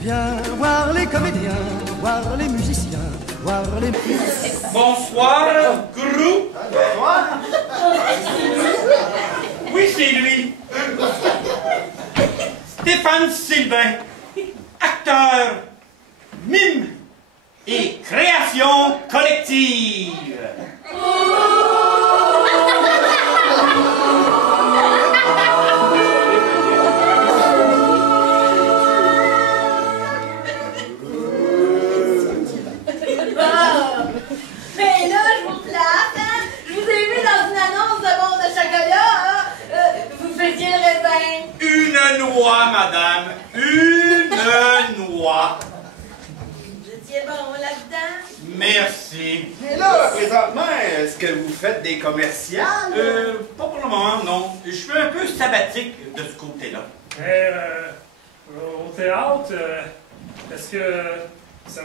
Viens voir les comédiens, voir les musiciens, voir les... Bonsoir, groupe. Bonsoir. Oui, c'est lui. Stéphane Sylvain, acteur, mime et création collective. Mais là, je vous place, hein? Je vous ai vu dans une annonce de bon de chocolat, hein? Vous faisiez le raisin. Une noix, madame. Une noix. Vous étiez bon là-dedans? Merci. Mais là, présentement, est-ce que vous faites des commerciales? Pas pour le moment, non. Je suis un peu sabbatique de ce côté-là. Au théâtre, est-ce que ça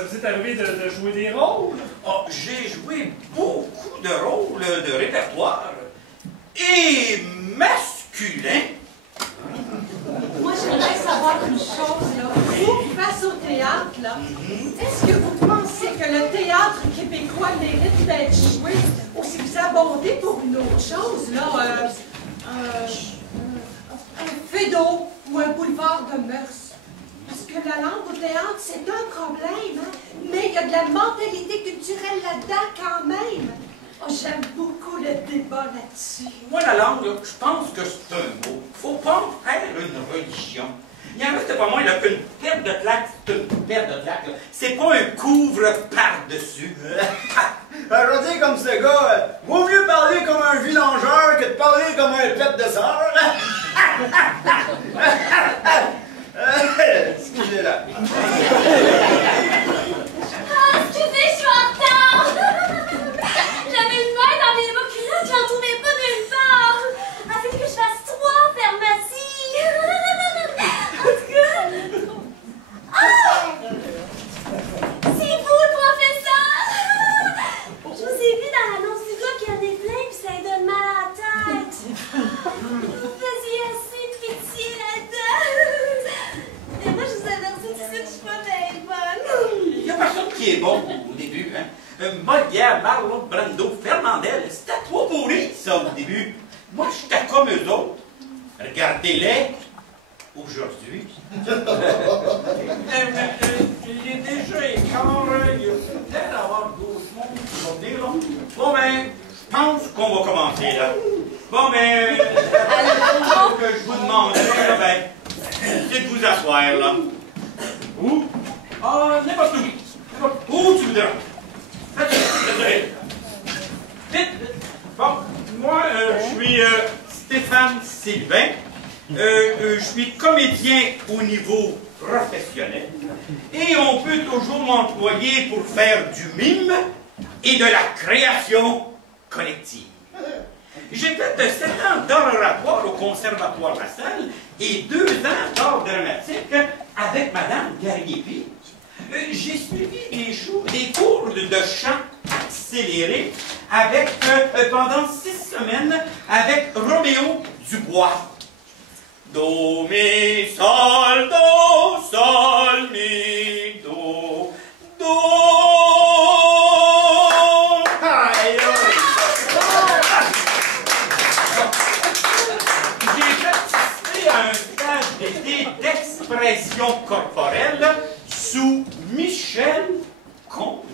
vous est arrivé de jouer des rôles? Oh, j'ai joué beaucoup de rôles de répertoire et masculins. Moi, j'aimerais savoir une chose, là. Vous, face au théâtre, là, est-ce que vous pensez que le théâtre québécois mérite d'être joué ou si vous abondez pour une autre chose, là, un fédo ou un boulevard de mœurs? Parce que la langue au théâtre, c'est un problème, hein? Mais il y a de la mentalité culturelle là-dedans quand même. Oh, j'aime beaucoup le débat là-dessus. Moi, la langue, là, je pense que c'est un mot. Faut pas en faire une religion. Il y en a, c'est pas moi, il a qu'une paire de claques, c'est une paire de claques. C'est pas un couvre par-dessus. Je veux dire comme ce gars, vaut mieux parler comme un vilangeur que de parler comme un pet de sœur. Excusez-la. Ah, excusez, je suis en retard! J'avais une main dans mes bas culottes, j'en trouvais pas nulle part! Ah, fait que je fasse 3 pharmacies! En tout cas... Ah! C'est vous, le professeur! Je vous ai vu dans l'annonce du gars qui a des flingues pis ça lui donne mal à la tête! Vous faisiez assez de pitié là-dedans! Mais moi, je vous avertis tout de suite, je suis pas bien bonne! Il y a personne qui est bon au début, hein. Molière, Marlon Brando, Fernandel, c'était à toi pourri, ça, au début. Moi, j'étais comme eux autres. Regardez-les aujourd'hui. Il est déjà écart, il y a peut-être avoir d'autres mondes qui vont venir, là. Bon, ben, je pense qu'on va commencer, là. Bon, ben, ce que je vous demanderais, là, ben, c'est de vous asseoir, là. Où? Ah, n'importe où. Où tu voudras. Vite. Bon, moi, je suis Stéphane Sylvain. Je suis comédien au niveau professionnel. Et on peut toujours m'employer pour faire du mime et de la création collective. J'ai fait 7 ans d'art oratoire au Conservatoire La Salle et 2 ans d'art dramatique avec Madame Garnier-Py. J'ai suivi des cours de chant accéléré avec, pendant 6 semaines avec Roméo Dubois. Do, mi, sol, mi, do, do. J'ai participé à un stage d'été d'expression corporelle sous Michel Comte.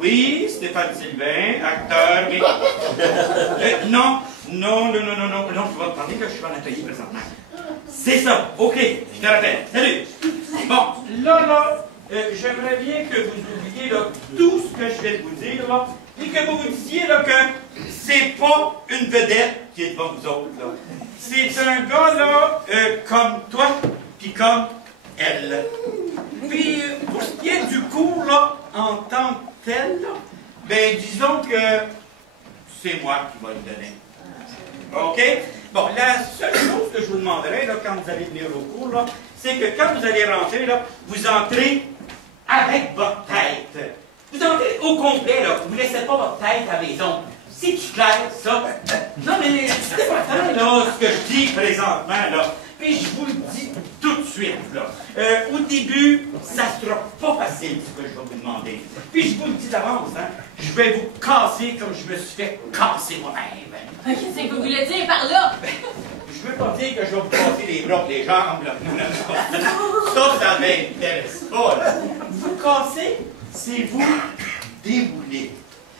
Oui, Stéphane Sylvain, acteur, mais... non, je vais te parler, là, je suis en atelier présentement. C'est ça, ok, je te rappelle. Salut! Bon, là, j'aimerais bien que vous oubliez, là, tout ce que je vais vous dire, là, et que vous vous disiez, là, que c'est pas une vedette qui est devant vous autres, là. C'est un gars, là, comme toi, puis comme elle. Puis, pour ce qui est du cours, là, en tant que tel, là, ben, disons que c'est moi qui vais le donner. OK? Bon, la seule chose que je vous demanderai, là, quand vous allez venir au cours, là, c'est que quand vous allez rentrer, là, vous entrez avec votre tête. Vous entrez au complet, là. Vous ne laissez pas votre tête à la maison. C'est-tu clair, ça? Non, mais c'est important, là, ce que je dis présentement, là. Puis je vous le dis tout de suite, là. Au début, ça sera pas facile, ce que je vais vous demander. Puis je vous le dis d'avance, hein. Je vais vous casser comme je me suis fait casser moi-même. Qu'est-ce que vous voulez dire par là? Je veux pas dire que je vais vous casser les bras et les jambes, là. Non. Ça m'intéresse pas, là. Vous casser, c'est vous démouler.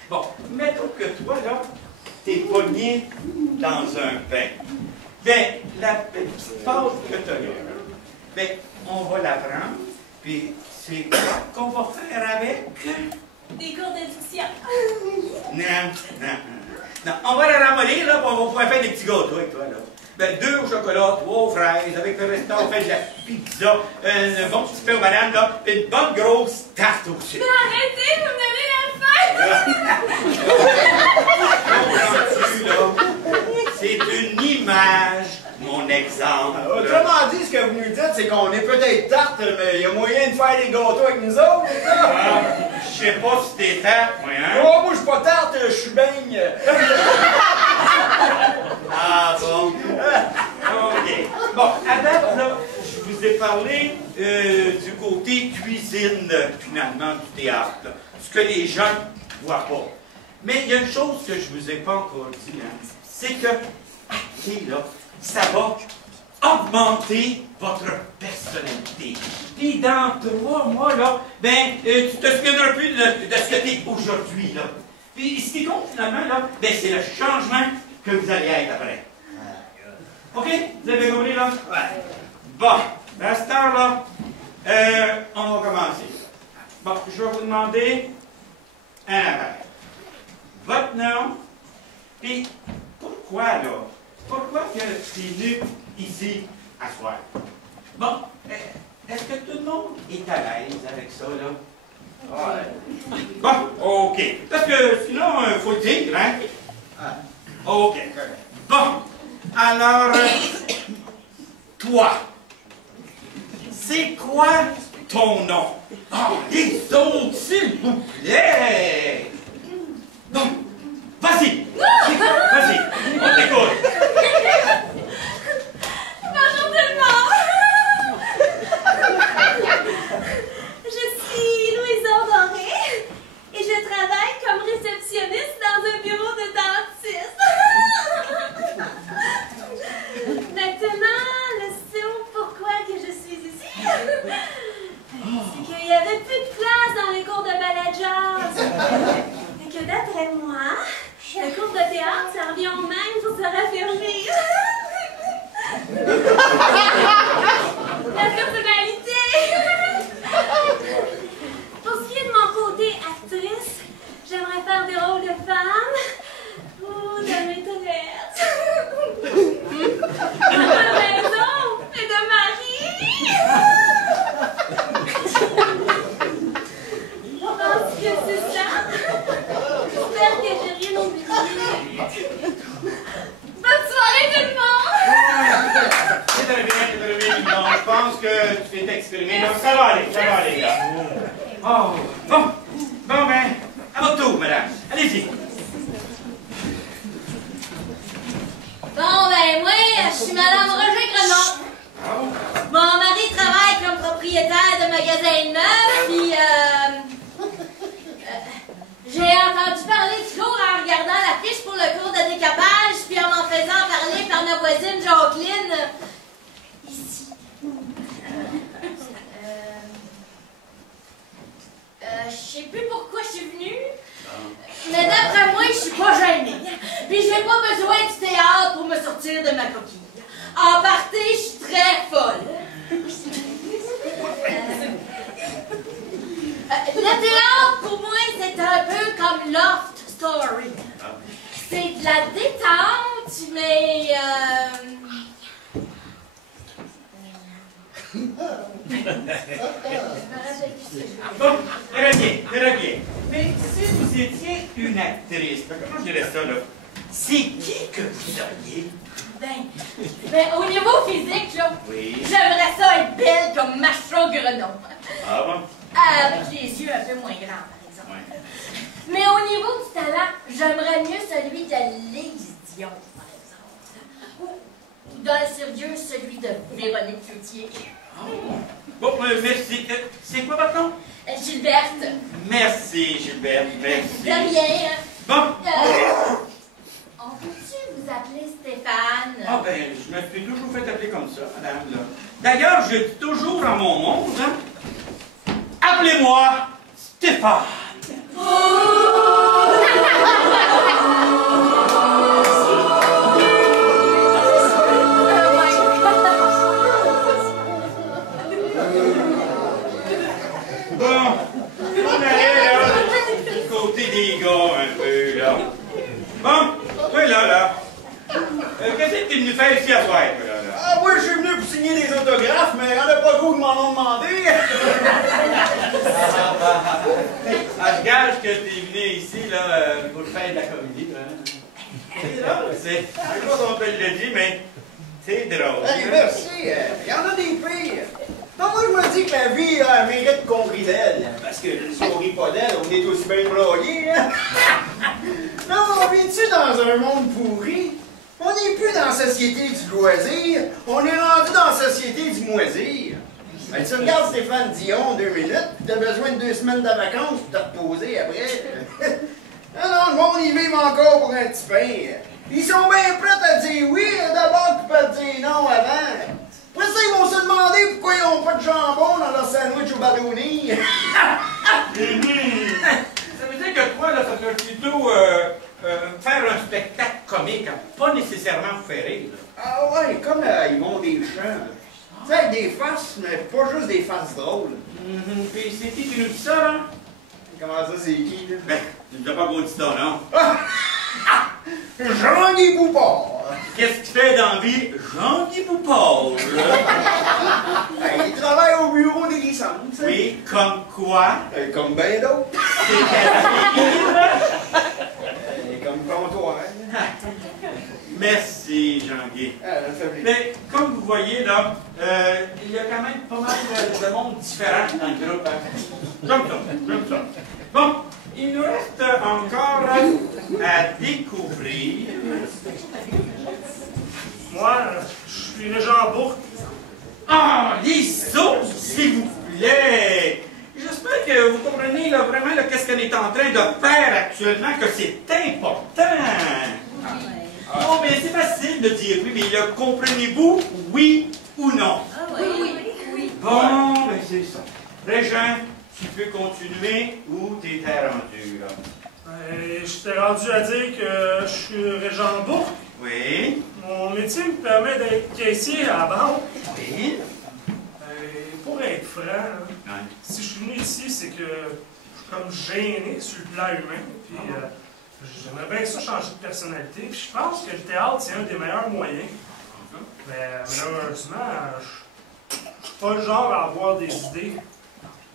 Bon, mettons que toi, là, t'es pogné dans un pain. Ben, la petite pâte que t'as là, ben, on va la prendre, puis c'est quoi qu'on va faire avec? Des cours d'instruction. Non, on va la ramollir, là, puis on va pouvoir faire des petits gâteaux avec toi, là. Ben, 2 au chocolat, 3 aux fraises, avec le restant, on fait de la pizza, un bon petit pain aux bananes, là, puis une bonne grosse tarte au sucre. Mais arrêtez, vous me donnez la faim! C'est une image, mon exemple. Autrement dit, ce que vous nous dites, c'est qu'on est peut-être tarte, mais il y a moyen de faire des gâteaux avec nous autres, c'est ça? Je sais pas si t'es tarte, moi, hein? Oh, moi, je suis pas tarte, je suis beigne. Ah bon? OK. Bon, à date, là, je vous ai parlé du côté cuisine, finalement, du théâtre, là. Ce que les gens ne voient pas. Mais il y a une chose que je vous ai pas encore dit, hein, c'est que, là, ça va augmenter votre personnalité. Puis dans 3 mois, là, ben, tu te souviendras plus de ce que tu es aujourd'hui, là. Puis ce qui compte, finalement, là, ben, c'est le changement que vous allez être après. OK? Vous avez compris, là? Ouais. Bon, à cette heure-là, on va commencer. Bon, je vais vous demander un affaire. Votre nom, puis pourquoi, là? Pourquoi que tu es venu ici à soir? Bon, est-ce que tout le monde est à l'aise avec ça, là? Ouais. Bon, OK. Parce que sinon, il faut le dire, hein? OK. Bon, alors, toi, c'est quoi ton nom? Oh, les autres, s'il vous plaît! Bon, vas-y! Vas-y, on t'écoute! Bonjour tout le monde! Je suis Louisa Doré et je travaille comme réceptionniste dans un bureau de dentiste. Maintenant, le son pourquoi que je suis ici, c'est qu'il y avait plus de place dans les cours de ballet jazz. Et que d'après moi, le cours de théâtre, ça revient au même pour se raffermir. La personnalité. Pour ce qui est de mon côté actrice, j'aimerais faire des rôles de femme ou de maîtresse. De maison et de mari. Je pense que c'est ça. J'espère que j'ai rien oublié. Bonne soirée tout le monde! C'est très bien, non, je pense que tu t'es exprimé, donc ça va aller, là. Oh, bon, ben, à votre tour, madame, allez-y. Bon, ben, moi, je suis Madame Roger Grenon. Mon mari travaille comme propriétaire de magasin de meubles, puis j'ai entendu parler du cours en regardant l'affiche pour le cours de décapage, puis en m'en faisant parler par ma voisine Jacqueline, ici. Je sais plus pourquoi je suis venue, mais d'après moi, je suis pas gênée. Puis j'ai pas besoin du théâtre pour me sortir de ma coquille. En partie, je suis très folle. Le théâtre, pour moi, c'est un peu comme Loft Story. C'est de la détente, mais... Bon, très bien. Mais si vous étiez une actrice, comment je dirais ça, là? C'est qui que vous seriez? Ben, au niveau physique, là, Oui. j'aimerais ça être belle comme Macho Grenon. Ah bon? Avec les yeux un peu moins grands, par exemple. Ouais. Mais au niveau du talent, je J'aimerais mieux celui de Lise Dion, par exemple. Ou dans le sérieux, celui de Véronique Cloutier. Bon, merci. C'est quoi votre nom? Gilberte. Merci, Gilberte, merci. De rien. Bon. On peut-tu vous appeler Stéphane? Ah ben, je me suis toujours fait appeler comme ça, madame, là. D'ailleurs, je dis toujours à mon monde, hein, appelez-moi Stéphane. Qu'est-ce que tu es venu faire ici à soir, là? Ah, moi, je suis venu pour signer des autographes, mais il n'y en a pas beaucoup qui m'en ont demandé. Ah, je gage que tu es venu ici, là, pour faire de la comédie, là. C'est drôle, c'est. Je sais pas si on te l'a dit, mais c'est drôle. Allez, merci. Il y en a des pires. Non, moi, je me dis que la vie mérite qu'on rit d'elle. Parce que si on rit pas d'elle, on est aussi bien broyés, hein? Non, on vit-tu dans un monde pourri? On n'est plus dans la société du loisir, on est rendu dans la société du moisir. Ben, tu regardes Stéphane Dion 2 minutes, puis t'as besoin de 2 semaines de vacances pour te reposer après. Non, le monde, ils vivent encore pour un petit pain. Ils sont bien prêts à dire oui, d'abord qu'ils peuvent dire non avant. Après ça, ils vont se demander pourquoi ils n'ont pas de jambon dans leur sandwich au badoni. Ça veut dire que toi, là, ça serait plutôt faire un spectacle comique, hein, pas nécessairement vous faire rire. Ah ouais, comme ils vont des chants. Tu sais, avec des faces, mais pas juste des faces drôles. Puis c'est qui nous dit ça, là? Comment ça, c'est qui, là? Ben, tu ne l'as pas beau dire ça, non? Jean-Guy Boupard! Qu'est-ce qu'il fait dans la vie? Jean-Guy Boupard, là? Il travaille au bureau des licences. Oui, comme quoi? Comme ben d'autres. C'est quel livre? Comme comptoir. Merci, Jean-Guy. Ça fait plaisir. Mais comme vous voyez, là, il y a quand même pas mal de monde différent dans le groupe. Comme ça. Bon, il nous reste encore à découvrir. Moi, je suis Régent Bourque. Ah, les sauces, s'il vous plaît! J'espère que vous comprenez là, vraiment qu'est-ce qu'on est en train de faire actuellement, que c'est important. Oh, mais c'est facile de dire oui, mais là, comprenez-vous oui ou non? Oui. Bon, ben c'est ça. Régent, tu peux continuer où t'étais rendu, là? Je t'ai rendu à dire que je suis Régent Bourque. Oui. Mon métier me permet d'être caissier à la banque. Oui. Pour être franc, hein, Ouais. si je suis venu ici, c'est que je suis comme gêné sur le plan humain. Puis j'aimerais bien ça changer de personnalité. Puis je pense que le théâtre, c'est un des meilleurs moyens. Mais malheureusement, je suis pas le genre à avoir des idées.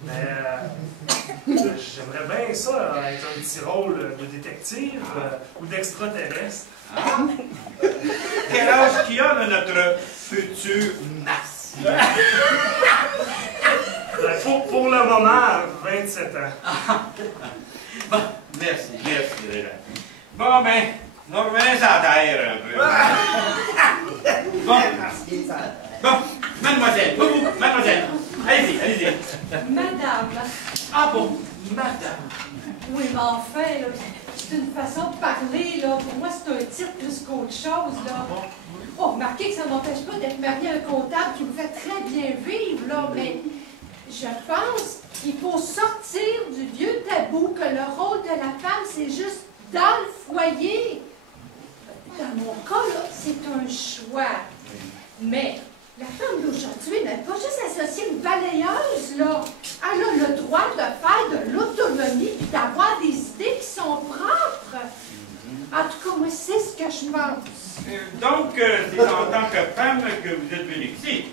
Mais j'aimerais bien ça, être un petit rôle de détective ou d'extraterrestre. Quel âge qu'il a, là, notre futur Mars? Pour le moment, 27 ans. Bon, merci, Régent. Bon, ben, on va revenir sur la terre un peu. Bon, mademoiselle, mademoiselle, allez-y. Madame. Ah bon, madame. Oui, mais enfin, là, c'est une façon de parler, là. Pour moi, c'est un titre plus qu'autre chose, là. Oh, remarquez que ça ne m'empêche pas d'être mariée à un comptable qui me fait très bien vivre, là, mais je pense qu'il faut sortir du vieux tabou que le rôle de la femme, c'est juste dans le foyer. Dans mon cas, là, c'est un choix. Mais la femme d'aujourd'hui n'est pas juste associée à une balayeuse, là. Elle a le droit de faire de l'autonomie et d'avoir des idées qui sont propres. En tout cas, moi, c'est ce que je pense. Donc, c'est en tant que femme que vous êtes venue ici.